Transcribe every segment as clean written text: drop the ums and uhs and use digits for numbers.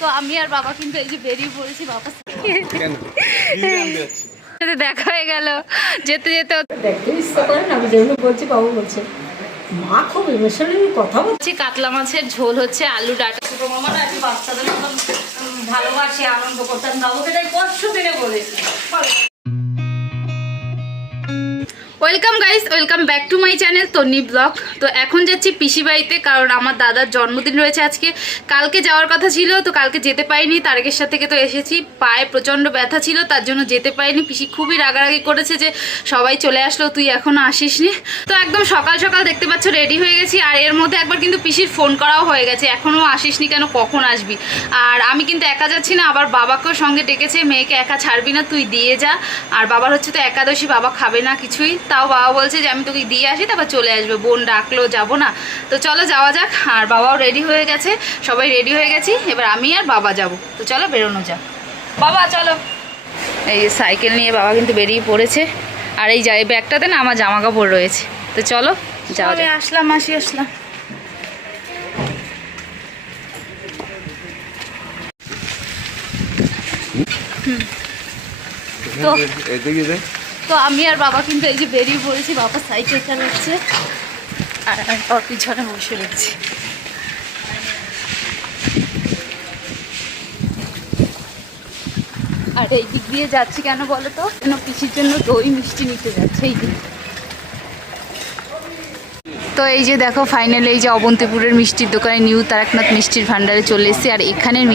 তো আমি আর বাবা কিন্তু এই যে বেরিয়ে পড়েছি বাবা দেখা হয়ে গেল যেতে যেতে দেখতে ইচ্ছা করে না, আমি যেগুলো বলছি বাবু বলছে মা খুব ইমোশনালি কথা বলছে। কাতলা মাছের ঝোল হচ্ছে, আলু ডাটা। ছোট মামারা আজকে বাচ্চাদের মতন ভালোবাসি, আনন্দ করতাম। বাবুকে তাই পরশু দিনে বলেছি। Welcome guys, welcome back to my channel Tonni blog. তো এখন যাচ্ছি পিসি বাড়িতে, কারণ আমার দাদার জন্মদিন রয়েছে আজকে। কালকে যাওয়ার কথা ছিল, তো কালকে যেতে পারিনি। তারকেশ্বর থেকে তো এসেছি, পায়ে প্রচণ্ড ব্যথা ছিল, তার জন্য যেতে পারিনি। পিসি খুবই রাগারাগি করেছে যে সবাই চলে আসলো, তুই এখনও আসিসনি। তো একদম সকাল সকাল দেখতে পাচ্ছ রেডি হয়ে গেছি। আর এর মধ্যে একবার কিন্তু পিসির ফোন করাও হয়ে গেছে, এখনও আসিসনি কেন, কখন আসবি। আর আমি কিন্তু একা যাচ্ছি না, আবার বাবাকেও সঙ্গে ডেকেছে, মেয়েকে একা ছাড়বি না, তুই দিয়ে যা। আর বাবার হচ্ছে তো একাদশী, বাবা খাবে না কিছুই। তাও বাবা বলছে যে আমি তোকে দিয়ে আসি, তারপর চলে আসবে, বোন ডাকলো, যাবো না। তো চলো যাওয়া যাক। আর বাবাও রেডি হয়ে গেছে, সবাই রেডি হয়ে গেছি, এবার আমি আর বাবা যাব। তো চলো বেরোনো যাক, বাবা চলো। এই যে সাইকেল নিয়ে বাবা কিন্তু বেরিয়ে পড়েছে। আর এই ব্যাগটাতে না আমার জামা কাপড় রয়েছে। তো চলো যাওয়া যাক। আসলাম, মাসি আসলাম। তো আমি আর বাবা কিন্তু এই যে বেরিয়ে পড়েছি, বাবা সাইকেল চালাচ্ছে আর আমি ওর পিছনে বসে রয়েছি। আর এই দিক দিয়ে যাচ্ছি কেন বলো তো, পিসির জন্য দই মিষ্টি নিতে যাচ্ছে এই দিক। তো এই যে দেখো ফাইনালি এই যে অবন্তিপুরের মিষ্টির দোকানে নিউ তারকনাথ মিষ্টির ভান্ডারে চলে এসেছি। আর এখানের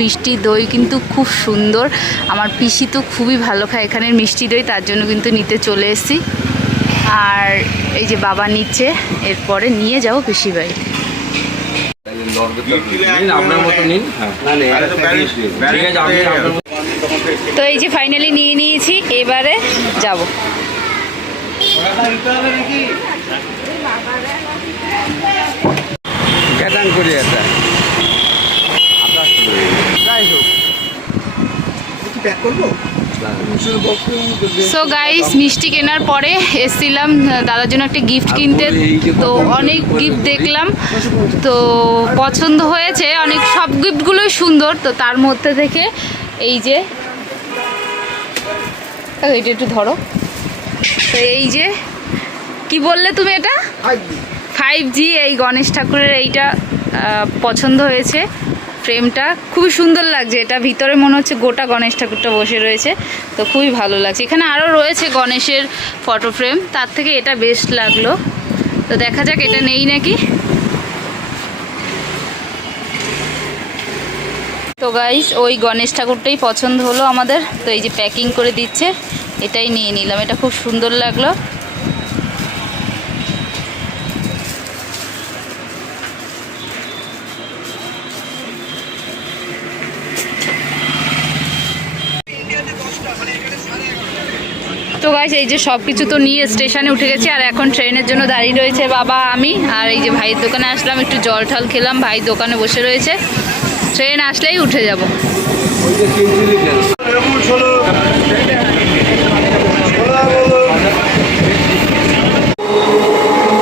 মিষ্টি দই কিন্তু খুব সুন্দর। আমার পিসি তো খুবই ভালো খায় এখানের মিষ্টি দই, তার জন্য কিন্তু নিতে চলে এসেছি। আর এই যে বাবা নিচ্ছে, এরপরে নিয়ে যাবো পিসি বাড়ি। তো এই যে ফাইনালি নিয়ে নিয়েছি, এবারে যাব। সো গাইস, মিষ্টি কেনার পরে এসছিলাম দাদার জন্য একটা গিফট কিনতে। তো অনেক গিফট দেখলাম, তো পছন্দ হয়েছে অনেক, সব গিফটগুলোই সুন্দর। তো তার মধ্যে থেকে এই যে এটা একটু ধরো, তো এই যে কি বললে তুমি, এটা 5G এই গণেশ ঠাকুরের এইটা পছন্দ হয়েছে। ফ্রেমটা খুবই সুন্দর লাগছে, এটা ভিতরে মনে হচ্ছে গোটা গণেশ ঠাকুরটা বসে রয়েছে, তো খুবই ভালো লাগছে। এখানে আরও রয়েছে গণেশের ফটো ফ্রেম, তার থেকে এটা বেস্ট লাগলো। তো দেখা যাক এটা নেই নাকি। তো গাইস, ওই গণেশ ঠাকুরটাই পছন্দ হলো আমাদের। তো এই যে প্যাকিং করে দিচ্ছে, এটাই নিয়ে নিলাম, এটা খুব সুন্দর লাগলো। তো গাইস, এই যে সব কিছু তো নিয়ে স্টেশনে উঠে গেছি। আর এখন ট্রেনের জন্য দাঁড়িয়ে রয়েছে বাবা, আমি আর এই যে ভাইয়ের দোকানে আসলাম, একটু জল ঠল খেলাম, ভাই দোকানে বসে রয়েছে। ট্রেন আসলেই উঠে যাব।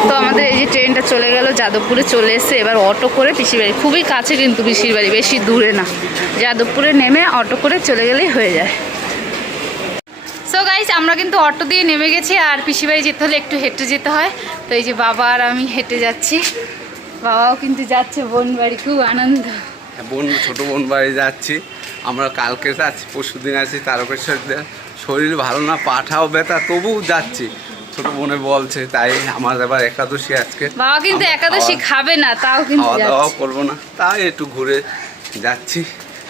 তো আমাদের এই যে ট্রেনটা চলে গেল, যাদবপুরে চলে এসছে। এবার অটো করে পিসির বাড়ি, খুবই কাছে কিন্তু পিসির বাড়ি, বেশি দূরে না। যাদবপুরে নেমে অটো করে চলে গেলেই হয়ে যায়। সো গাইস, আমরা কিন্তু অটো দিয়ে নেমে গেছি। আর পিসি বাড়ি যেতে হলে একটু হেঁটে যেতে হয়। তো এই যে বাবা আর আমি হেঁটে যাচ্ছি, বাবাও কিন্তু যাচ্ছে বোন বাড়ি, খুব আনন্দ। ছোট বোন বাড়ি যাচ্ছি আমরা, কালকে যাচ্ছি, পরশু দিন আছি তারকেশ্বর। শরীর ভালো না, পাঠাও ব্যথা, তবুও যাচ্ছি, ছোট বোনে বলছে। তাই আমার এবার একাদশী আজকে, বাবা কিন্তু একাদশী খাবে না, তাও কিন্তু খাওয়া দাওয়াও করবো না, তাই একটু ঘুরে যাচ্ছি।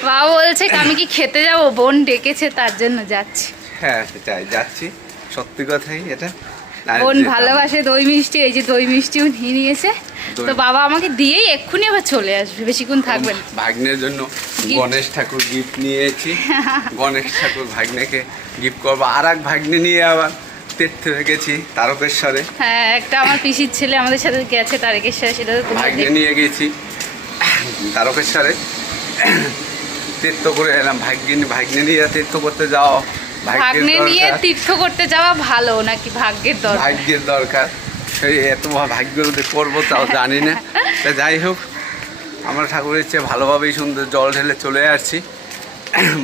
বাবা বলছে আমি কি খেতে যাবো, বোন ডেকেছে তার জন্য যাচ্ছি। হ্যাঁ সেটাই, যাচ্ছি, সত্যি কথাই এটা। বোন ভালোবাসে দই মিষ্টি, এই যে দই মিষ্টিও নিয়ে নিয়েছে। তো বাবা আমাকে দিয়েই এক্ষুনি আবার চলে আসবে, বেশিক্ষণ থাকবেন। ভাগ্নের জন্য গণেশ ঠাকুর গিফট নিয়েছি, গণেশ ঠাকুর ভাগ্নেকে গিফট করবো। আর এক ভাগ্নে নিয়ে আবার তীর্থ গেছি তারকেশ্বরে। হ্যাঁ, একটা আমার পিসির ছেলে আমাদের সাথে গেছে তারকেশ্বরে, সেটা তো ভাগ্নে নিয়ে গেছি তারকেশ্বরে, তীর্থ করে এলাম। ভাগ্নে নিয়ে তীর্থ করতে যাও, ভাগ্নে নিয়ে তীর্থ করতে যাওয়া ভালো নাকি ভাগ্যের দরকার? ভাগ্যের দরকার, সেই এত ভাগ্য করবো তাও জানি না। তা যাই হোক, আমরা ঠাকুরের চেয়ে ভালোভাবেই সুন্দর জল ঢেলে চলে আসছি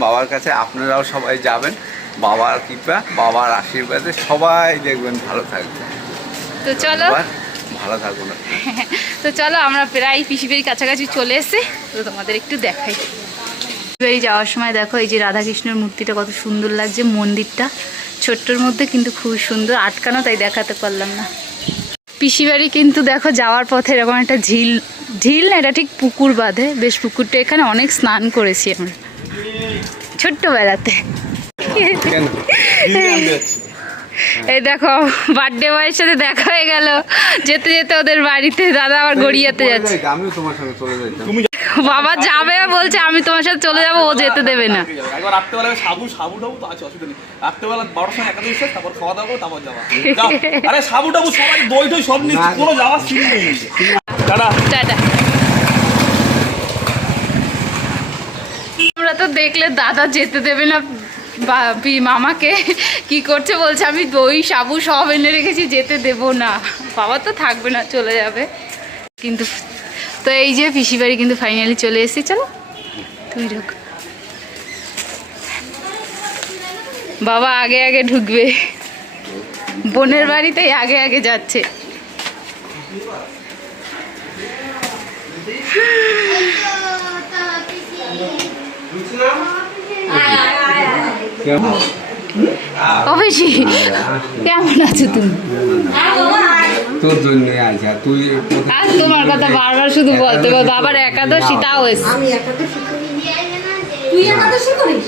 বাবার কাছে। আপনারাও সবাই যাবেন, বাবার কৃপা বাবার আশীর্বাদে সবাই দেখবেন ভালো থাকবে। তো চলো ভালো থাকবো না। তো চলো আমরা প্রায় পিসি বাড়ির কাছাকাছি চলে এসে তো তোমাদের একটু দেখাই। বাড়ি যাওয়ার সময় দেখো এই যে রাধাকৃষ্ণের মূর্তিটা কত সুন্দর লাগছে, মন্দিরটা ছোট্টর মধ্যে কিন্তু খুবই সুন্দর, আটকানো তাই দেখাতে পারলাম না। পিসি বাড়ি কিন্তু দেখো যাওয়ার পথে এরকম একটা ঝিল না, এটা ঠিক পুকুর বাঁধে, বেশ পুকুরটা এখানে অনেক স্নান করেছি আমরা ছোট্টবেলাতে। এই দেখো বার্থডে বয়ের সাথে দেখা হয়ে গেল যেতে যেতে ওদের বাড়িতে, দাদা আবার গড়িয়াতে যাচ্ছে। আমিও তোমার সঙ্গে চলে যাই। বাবা যাবে বলছে, আমি তোমার সাথে চলে যাবো, ও যেতে দেবে না। একবার রাত্রেবেলা সাবুটাবু তো আছে, অসুবিধা নেই। রাত্রেবেলা 12টার সময় একাদশী শেষ, তারপর খাওয়া দাওয়া করো, তারপর যাওয়া। আরে সাবুটাবু সবাই দই টই সব নিচ্ছে, কোনো যাওয়ার সিন নেই। Tata tata. আমরা তো দেখলে দাদা যেতে দেবে না মামাকে, কি করছে বলছে আমি দই সাবু সব এনে রেখেছি, যেতে দেব না। বাবা তো থাকবে না, চলে যাবে। কিন্তু তো এই যে পিসি বাড়ি কিন্তু ফাইনালি চলে এসেছি। চলো তুই ঢুক, বাবা আগে আগে ঢুকবে, বোনের বাড়িতে আগে আগে যাচ্ছে। অবশ্যই কেমন আছো তুমি? তোর জন্য আচ্ছা তুই আজ তোমার কথা বারবার শুধু বলতে বলতো, আবার একাদশী তাও এসে। আমি একাদশী করি, তুই একাদশী করিস?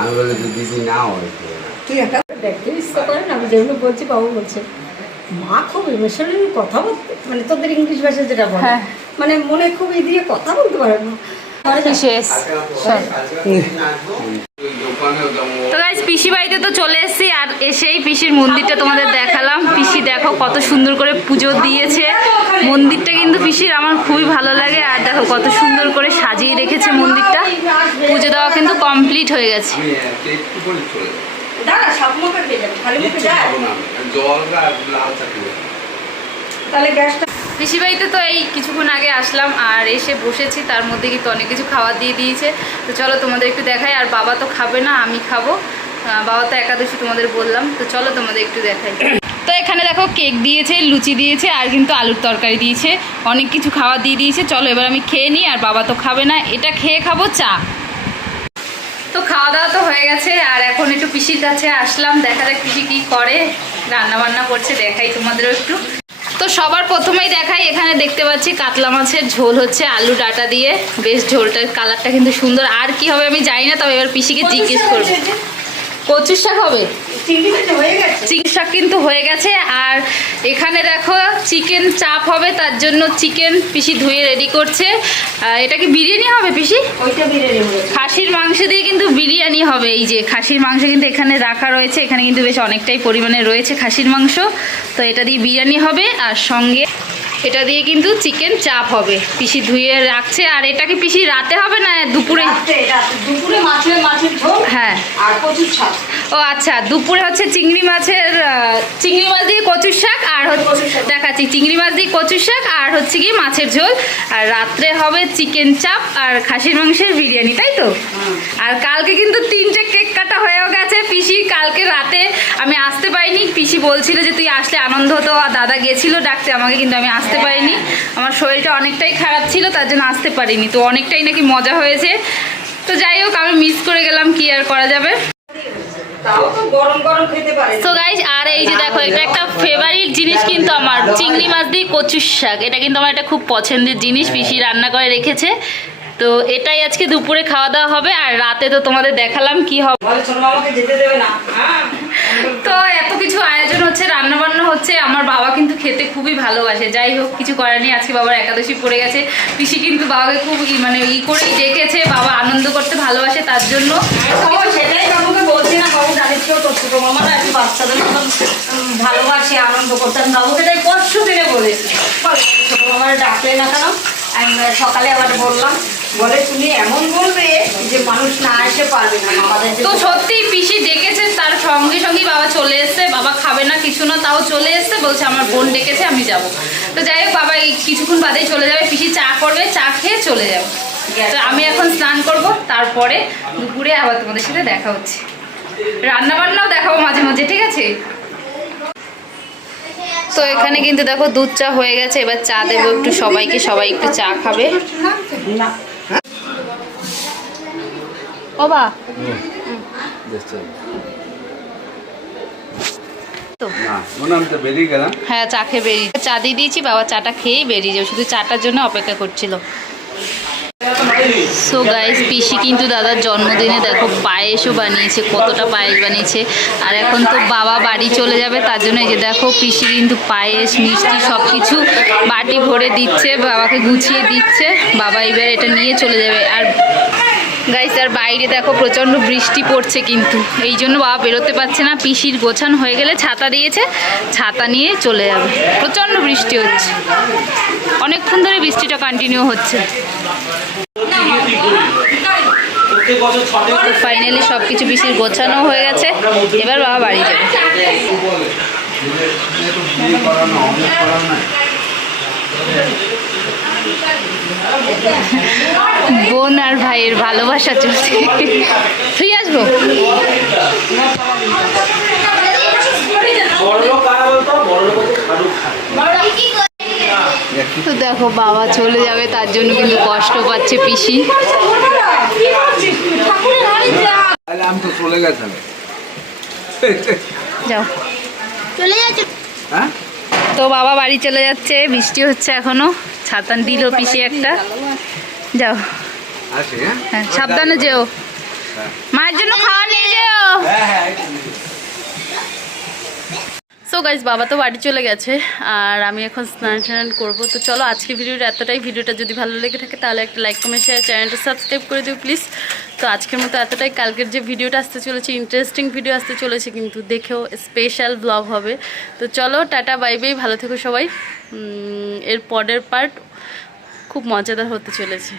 আমি বলে তো দিদি না হয় তুই একাদশী দেখতে ইচ্ছা করে না, আমি যেগুলো বলছি বাবু বলছে মা খুব ইমোশনালি কথা বলতে, মানে তোদের ইংলিশ ভাষা যেটা বলে, মানে মনে খুব দিয়ে কথা বলতে পারে না। শেষ তো গাইস পিসি বাড়িতে তো চলে এসেছি, আর এসেই পিসির মন্দিরটা তোমাদের দেখালাম। পিসি দেখো কত সুন্দর করে পুজো দিয়েছে, মন্দিরটা কিন্তু পিসির আমার খুবই ভালো লাগে। আর দেখো কত সুন্দর করে সাজিয়ে রেখেছে মন্দিরটা, পুজো দেওয়া কিন্তু কমপ্লিট হয়ে গেছে। পিসি বাড়িতে তো এই কিছুক্ষণ আগে আসলাম আর এসে বসেছি, তার মধ্যে কিন্তু অনেক কিছু খাবার দিয়ে দিয়েছে। তো চলো তোমাদের একটু দেখাই। আর বাবা তো খাবে না, আমি খাবো, বাবা তো একাদশী তোমাদের বললাম। তো চলো তোমাদের একটু দেখাই। তো এখানে দেখো কেক দিয়েছে, লুচি দিয়েছে, আর কিন্তু আলুর তরকারি দিয়েছে, অনেক কিছু খাবার দিয়ে দিয়েছে। চলো এবার আমি খেয়ে নিই, আর বাবা তো খাবে না, এটা খেয়ে খাবো চা। তো খাওয়া দাওয়া তো হয়ে গেছে, আর এখন একটু পিসির কাছে আসলাম, দেখা যাক পিসি কী করে, রান্না বান্না করছে, দেখাই তোমাদেরও একটু। তো সবার প্রথমেই দেখাই, এখানে দেখতে পাচ্ছি কাতলা মাছের ঝোল হচ্ছে আলু ডাটা দিয়ে, বেশ ঝোলটার কালারটা কিন্তু সুন্দর। আর কি হবে আমি জানি না, তবে এবার পিসিকে জিজ্ঞেস করবো। কচুর শাক হবে, চিংড়ি শাক কিন্তু হয়ে গেছে। আর এখানে দেখো চিকেন চাপ হবে, তার জন্য চিকেন পিসি ধুয়ে রেডি করছে। এটা কি বিরিয়ানি হবে পিসি? ওইটা বিরিয়ানি হবে, খাসির মাংস দিয়ে কিন্তু বিরিয়ানি হবে। এই যে খাসির মাংস কিন্তু এখানে রাখা রয়েছে, এখানে কিন্তু বেশ অনেকটাই পরিমাণে রয়েছে খাসির মাংস। তো এটা দিয়ে বিরিয়ানি হবে, আর সঙ্গে এটা দিয়ে কিন্তু চিকেন চাপ হবে। পিসি ধুয়ে রাখছে। আর এটা কি পিসি রাতে হবে না দুপুরে? দুপুরে মাছের ঝোল, হ্যাঁ, আর কচুর শাক। ও আচ্ছা, দুপুরে হচ্ছে চিংড়ি মাছ দিয়ে কচুর শাক, আর দেখাচ্ছি চিংড়ি মাছ দিয়ে কচুর শাক, আর হচ্ছে কি মাছের ঝোল। আর রাত্রে হবে চিকেন চাপ আর খাসির মাংসের বিরিয়ানি, তাই তো? আর কালকে কিন্তু 3টে কেক কাটা হয়েও গেছে পিসি। কালকে রাতে আমি আসতে পারিনি, পিসি বলছিল যে তুই আসলে আনন্দ হতো, আর দাদা গেছিল ডাকতে আমাকে, কিন্তু আমি আসতে পারিনি, আমার শরীরটা অনেকটাই খারাপ ছিল, তার জন্য আসতে পারিনি। তো অনেকটাই নাকি মজা হয়েছে। তো যাই হোক, আমি মিস করে গেলাম, কি আর করা যাবে। তো গাইস, আর এই যে দেখো, এটা একটা ফেভারিট জিনিস কিন্তু আমার, চিংড়ি মাছ দিয়ে কচুর শাক। এটা কিন্তু আমার একটা খুব পছন্দের জিনিস, পিসি রান্না করে রেখেছে। তো এটাই আজকে দুপুরে খাওয়া দাওয়া হবে। আর রাতে তো তোমাদের দেখালাম কি হবে। তো এত কিছু আয়োজন হচ্ছে, রান্না বান্না হচ্ছে, আমার বাবা কিন্তু খেতে খুবই ভালোবাসে। যাই হোক, কিছু করার নেই, আজকে বাবার একাদশী পড়ে গেছে। পিসি কিন্তু বাবাকে খুব মানে করেই ডেকেছে, বাবা আনন্দ করতে ভালোবাসে, তার জন্য। সেটাই বাবুকে বলছি না, বাবু জানিস কেউ তোর ছোটো মামারা একটু বাচ্চাদের মতন ভালোবাসে, আনন্দ করতেন। বাবুকে তাই পরশু দিনে বলেছি, ছোটো মামারা ডাকলে না কেন? আমি সকালে আবার বললাম বলে তুমি এমন বলবে যে মানুষ না এসে পারবে না আমাদের তো সত্যি পিসি ডেকেছে, তার সঙ্গে সঙ্গেই বাবা চলে এসছে। বাবা খাবে না কিছু না, তাও চলে এসছে, বলছে আমার বোন ডেকেছে আমি যাব। তো যাই হোক, বাবা এই কিছুক্ষণ বাদেই চলে যাবে, পিসি চা করবে, চা খেয়ে চলে যাবে। তো আমি এখন স্নান করব, তারপরে দুপুরে আবার তোমাদের সাথে দেখা হচ্ছে। রান্না বান্নাও দেখাবো মাঝে মাঝে, ঠিক আছে? তো এখানে কিন্তু দেখো দুধ চা হয়ে গেছে, এবার চা দেবো একটু সবাইকে, সবাই একটু চা খাবে। না ও বা না মনে আমি তো বেরিয়ে গেলাম। হ্যাঁ, চা খেয়ে বেরিয়ে, চা দিয়ে দিয়েছি, বাবা চাটা খেয়েই বেরিয়ে যাবে, শুধু চাটার জন্য অপেক্ষা করছিল। সো গাইস, পিসি কিন্তু দাদার জন্মদিনে দেখো পায়েসও বানিয়েছে, কতটা পায়েস বানিয়েছে। আর এখন তো বাবা বাড়ি চলে যাবে, তার জন্য এই যে দেখো পিসি কিন্তু পায়েস মিষ্টি সব কিছু বাটি ভরে দিচ্ছে, বাবাকে গুছিয়ে দিচ্ছে। বাবা এবার এটা নিয়ে চলে যাবে। আর গাইস, আর বাইরে দেখো প্রচণ্ড বৃষ্টি পড়ছে, কিন্তু এই জন্য বাবা বেরোতে পারছে না। পিসির গোছানো হয়ে গেলে ছাতা দিয়েছে, ছাতা নিয়ে চলে যাবে। প্রচণ্ড বৃষ্টি হচ্ছে, অনেকক্ষণ ধরে বৃষ্টিটা কন্টিনিউ হচ্ছে। ফাইনালি সব কিছু পিসির গোছানো হয়ে গেছে, এবার বাবা বাড়ি যাবে। বোন আর ভাইয়ের ভালোবাসা চলছে। তুই আসবো? তো দেখো বাবা চলে যাবে, তার জন্য কিন্তু কষ্ট পাচ্ছে পিসি। আমি তো চলে গেছিলাম। যাও, চলে যাচ্ছে। হ্যাঁ তো বাবা বাড়ি চলে যাচ্ছে, বৃষ্টি হচ্ছে এখনো, ছাতা দিল পিসি একটা। যাও, আসি। হ্যাঁ সাবধানে যেও, মায়ের জন্য খাওয়া নিয়ে যেও। সো গাইস, বাবা তো বাড়ি চলে গেছে, আর আমি এখন স্নান টান করবো। তো চলো আজকে ভিডিওটা এতটাই। ভিডিওটা যদি ভালো লেগে থাকে তাহলে একটা লাইক কমেন্ট শেয়ার, চ্যানেলটা সাবস্ক্রাইব করে দিও প্লিজ। তো আজকের মতো এতটাই। কালকের যে ভিডিওটা আসতে চলেছে, ইন্টারেস্টিং ভিডিও আসতে চলেছে, কিন্তু দেখেও স্পেশাল ব্লগ হবে। তো চলো টাটা বাই বাই, ভালো থেকো সবাই। এর পরের পার্ট খুব মজাদার হতে চলেছে।